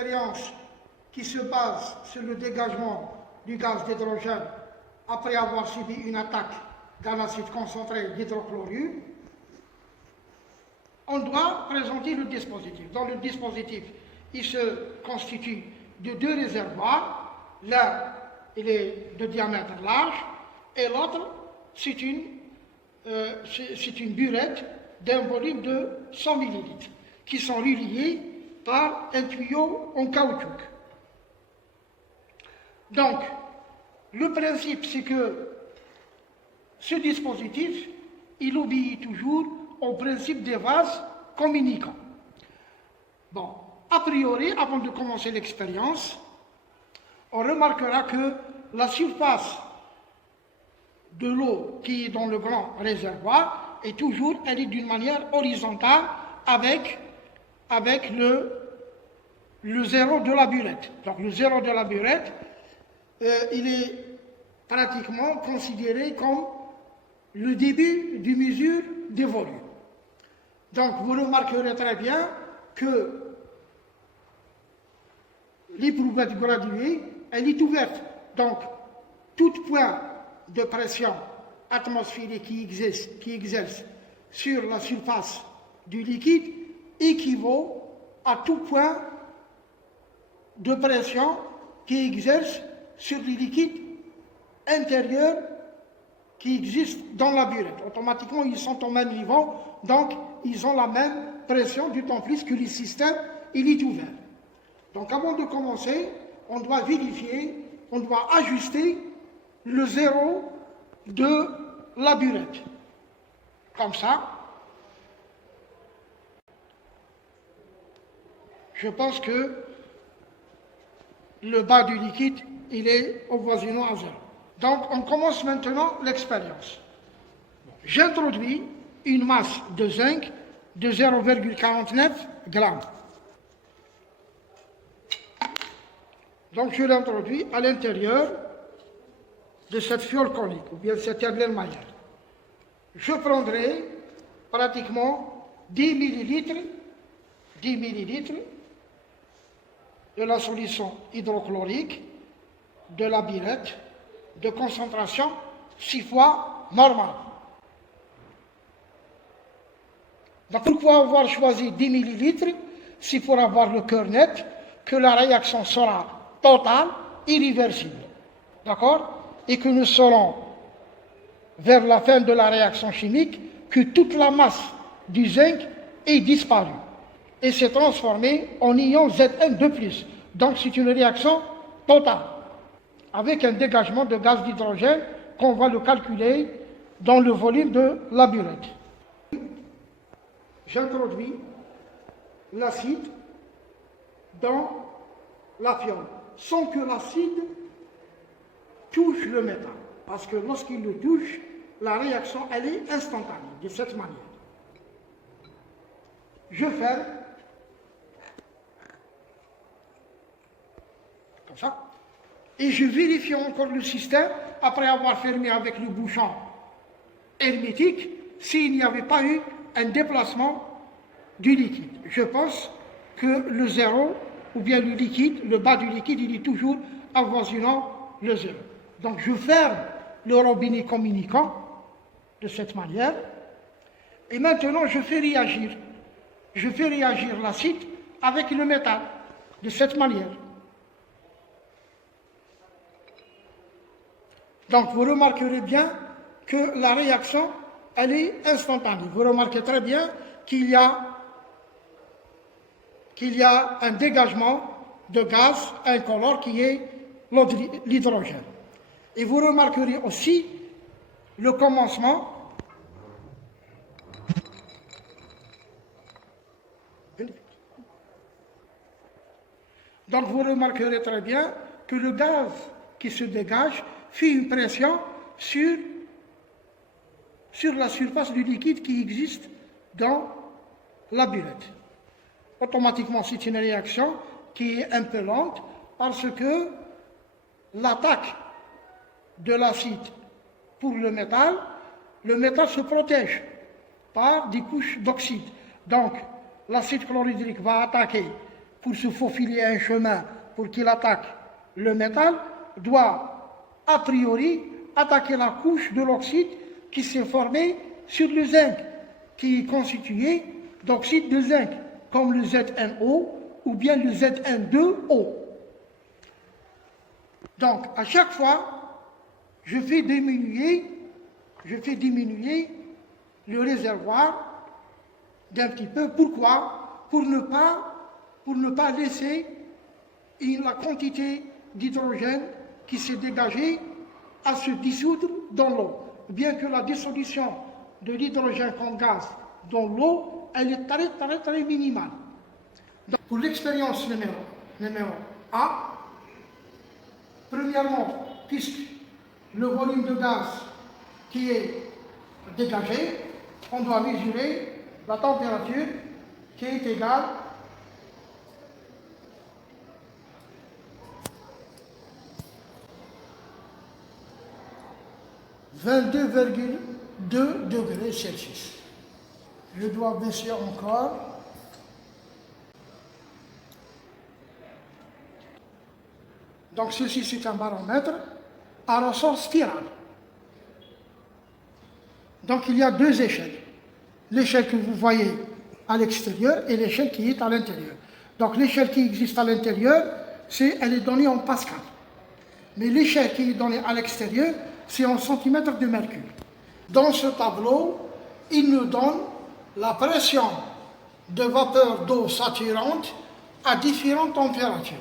L'expérience qui se base sur le dégagement du gaz d'hydrogène après avoir subi une attaque d'un acide concentré d'hydrochlorure, on doit présenter le dispositif. Dans le dispositif, il se constitue de deux réservoirs. L'un, il est de diamètre large et l'autre, c'est une burette d'un volume de 100 ml qui sont reliés par un tuyau en caoutchouc. Donc, le principe, c'est que ce dispositif, il obéit toujours au principe des vases communicants. Bon, a priori, avant de commencer l'expérience, on remarquera que la surface de l'eau qui est dans le grand réservoir est toujours, elle est d'une manière horizontale avec le zéro de la burette. Donc le zéro de la burette, il est pratiquement considéré comme le début du mesure des volumes. Donc vous remarquerez très bien que l'éprouvette graduée, elle est ouverte. Donc tout point de pression atmosphérique qui exerce sur la surface du liquide équivaut à tout point de pression qui exerce sur les liquides intérieurs qui existent dans la burette. Automatiquement, ils sont au même niveau, donc ils ont la même pression, d'autant plus que le système il est ouvert. Donc avant de commencer, on doit vérifier, on doit ajuster le zéro de la burette. Comme ça. Je pense que le bas du liquide, il est avoisinant à zéro. Donc, on commence maintenant l'expérience. J'introduis une masse de zinc de 0,49 grammes. Donc, je l'introduis à l'intérieur de cette fiole conique, ou bien cette Erlenmeyer. Je prendrai pratiquement 10 millilitres de la solution hydrochlorique de la burette de concentration 6 fois normale. Donc pourquoi avoir choisi 10 millilitres? C'est pour avoir le cœur net que la réaction sera totale, irréversible. D'accord? Et que nous saurons, vers la fin de la réaction chimique, que toute la masse du zinc est disparue et s'est transformée en ion Zn de plus. Donc c'est une réaction totale, avec un dégagement de gaz d'hydrogène qu'on va le calculer dans le volume de la burette. J'introduis l'acide dans la fiole, sans que l'acide touche le métal. Parce que lorsqu'il le touche, la réaction, elle est instantanée, de cette manière. Je ferme, comme ça, et je vérifie encore le système, après avoir fermé avec le bouchon hermétique, s'il n'y avait pas eu un déplacement du liquide. Je pense que le zéro, ou bien le liquide, le bas du liquide, il est toujours avoisinant le zéro. Donc je ferme le robinet communicant de cette manière, et maintenant je fais réagir l'acide avec le métal de cette manière. Donc vous remarquerez bien que la réaction, elle est instantanée. Vous remarquez très bien qu'il y a un dégagement de gaz incolore qui est l'hydrogène. Et vous remarquerez aussi le commencement donc vous remarquerez très bien que le gaz qui se dégage fait une pression sur la surface du liquide qui existe dans la burette. Automatiquement, c'est une réaction qui est un peu lente parce que l'attaque de l'acide pour le métal se protège par des couches d'oxyde. Donc, l'acide chlorhydrique va attaquer pour se faufiler un chemin pour qu'il attaque le métal, doit a priori attaquer la couche de l'oxyde qui s'est formée sur le zinc, qui est constitué d'oxyde de zinc, comme le ZnO ou bien le Zn2O. Donc, à chaque fois, je fais diminuer le réservoir d'un petit peu. Pourquoi? Pour ne pas laisser la quantité d'hydrogène qui s'est dégagée à se dissoudre dans l'eau. Bien que la dissolution de l'hydrogène comme gaz dans l'eau, elle est très minimale. Donc, pour l'expérience numéro A, premièrement, puisque le volume de gaz qui est dégagé, on doit mesurer la température qui est égale à 22,2 degrés Celsius. Je dois baisser encore. Donc ceci c'est un baromètre à ressort spirale. Donc il y a deux échelles. L'échelle que vous voyez à l'extérieur et l'échelle qui est à l'intérieur. Donc l'échelle qui existe à l'intérieur, elle est donnée en Pascal. Mais l'échelle qui est donnée à l'extérieur, c'est en centimètres de mercure. Dans ce tableau, il nous donne la pression de vapeur d'eau saturante à différentes températures.